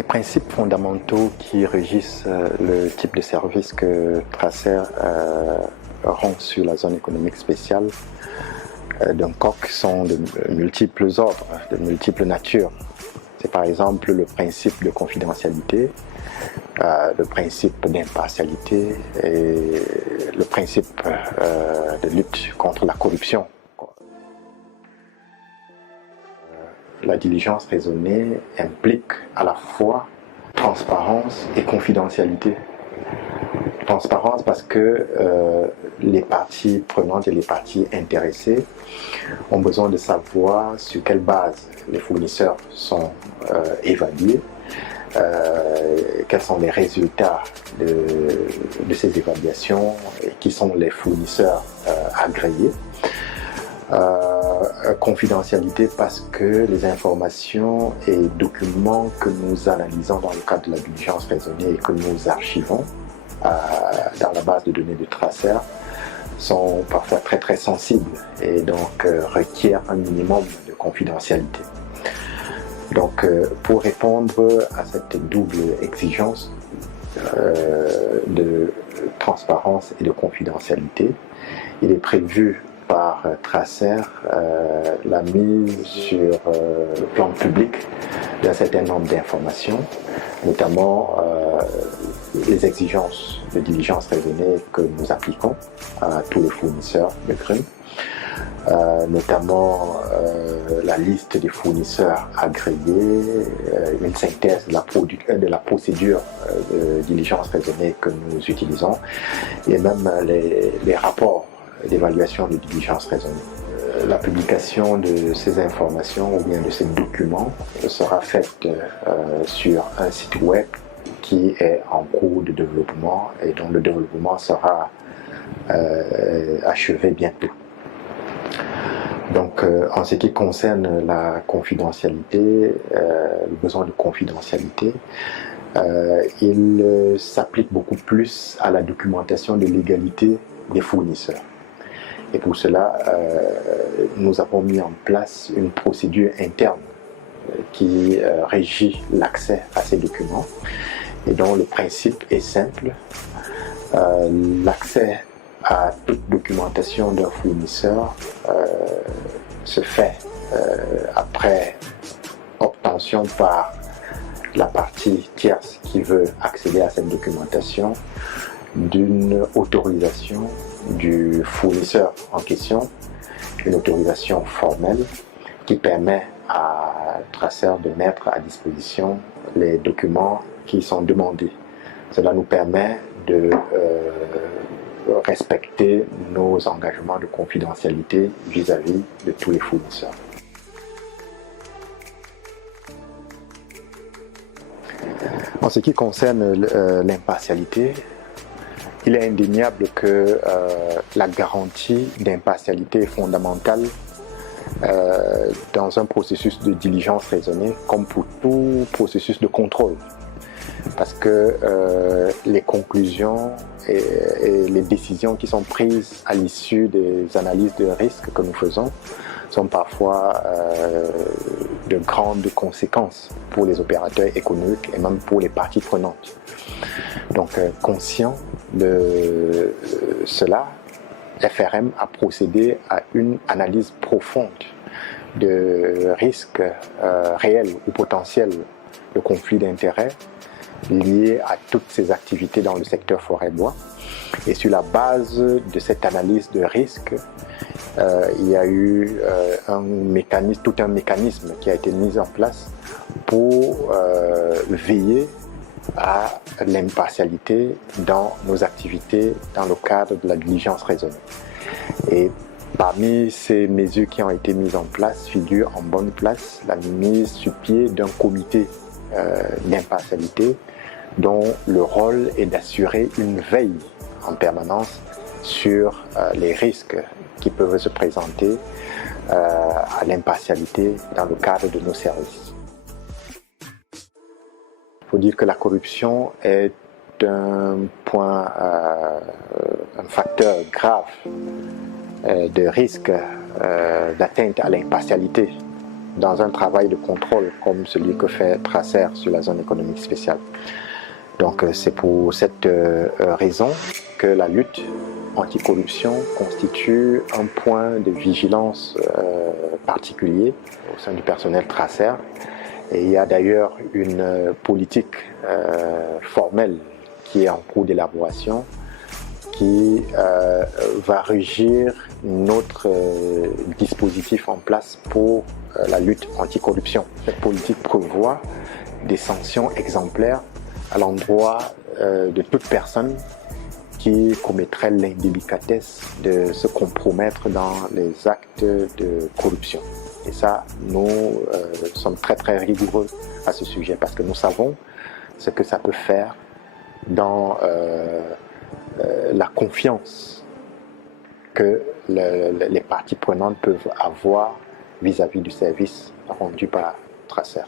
Les principes fondamentaux qui régissent le type de service que Tracer rend sur la zone économique spéciale d'un COC sont de multiples ordres, de multiples natures. C'est par exemple le principe de confidentialité, le principe d'impartialité et le principe de lutte contre la corruption. La diligence raisonnée implique à la fois transparence et confidentialité. Transparence parce que les parties prenantes et les parties intéressées ont besoin de savoir sur quelle base les fournisseurs sont évalués, quels sont les résultats de ces évaluations et qui sont les fournisseurs agréés. Confidentialité parce que les informations et documents que nous analysons dans le cadre de la diligence raisonnée et que nous archivons dans la base de données de Tracer sont parfois très sensibles et donc requièrent un minimum de confidentialité. Donc pour répondre à cette double exigence de transparence et de confidentialité, il est prévu par Tracer la mise sur le plan public d'un certain nombre d'informations, notamment les exigences de diligence raisonnée que nous appliquons à tous les fournisseurs de grumes, notamment la liste des fournisseurs agréés, une synthèse de la procédure de diligence raisonnée que nous utilisons et même les rapports d'évaluation de diligence raisonnée. La publication de ces informations ou bien de ces documents sera faite sur un site web qui est en cours de développement et dont le développement sera achevé bientôt. Donc en ce qui concerne la confidentialité, le besoin de confidentialité, il s'applique beaucoup plus à la documentation de légalité des fournisseurs. Et pour cela, nous avons mis en place une procédure interne qui régit l'accès à ces documents et dont le principe est simple. L'accès à toute documentation d'un fournisseur se fait après obtention par la partie tierce qui veut accéder à cette documentation d'une autorisation du fournisseur en question, une autorisation formelle qui permet à Tracer de mettre à disposition les documents qui sont demandés. Cela nous permet de respecter nos engagements de confidentialité vis-à-vis de tous les fournisseurs. En ce qui concerne l'impartialité, il est indéniable que la garantie d'impartialité est fondamentale dans un processus de diligence raisonnée, comme pour tout processus de contrôle. Parce que les conclusions et les décisions qui sont prises à l'issue des analyses de risque que nous faisons sont parfois de grandes conséquences pour les opérateurs économiques et même pour les parties prenantes. Donc, conscient de cela, FRM a procédé à une analyse profonde de risques réels ou potentiels de conflits d'intérêts liés à toutes ces activités dans le secteur forêt-bois. Et sur la base de cette analyse de risque, il y a eu tout un mécanisme qui a été mis en place pour veiller à l'impartialité dans nos activités dans le cadre de la diligence raisonnée. Et parmi ces mesures qui ont été mises en place figure en bonne place la mise sur pied d'un comité d'impartialité dont le rôle est d'assurer une veille en permanence sur les risques qui peuvent se présenter à l'impartialité dans le cadre de nos services. Il faut dire que la corruption est un facteur grave de risque d'atteinte à l'impartialité dans un travail de contrôle comme celui que fait Tracer sur la zone économique spéciale. Donc c'est pour cette raison que la lutte anticorruption constitue un point de vigilance particulier au sein du personnel Tracer. Et il y a d'ailleurs une politique formelle qui est en cours d'élaboration qui va régir notre dispositif en place pour la lutte anticorruption. Cette politique prévoit des sanctions exemplaires à l'endroit de toute personne qui commettrait l'indélicatesse de se compromettre dans les actes de corruption. Et ça, nous sommes très très rigoureux à ce sujet parce que nous savons ce que ça peut faire dans la confiance que les parties prenantes peuvent avoir vis-à-vis du service rendu par Tracer.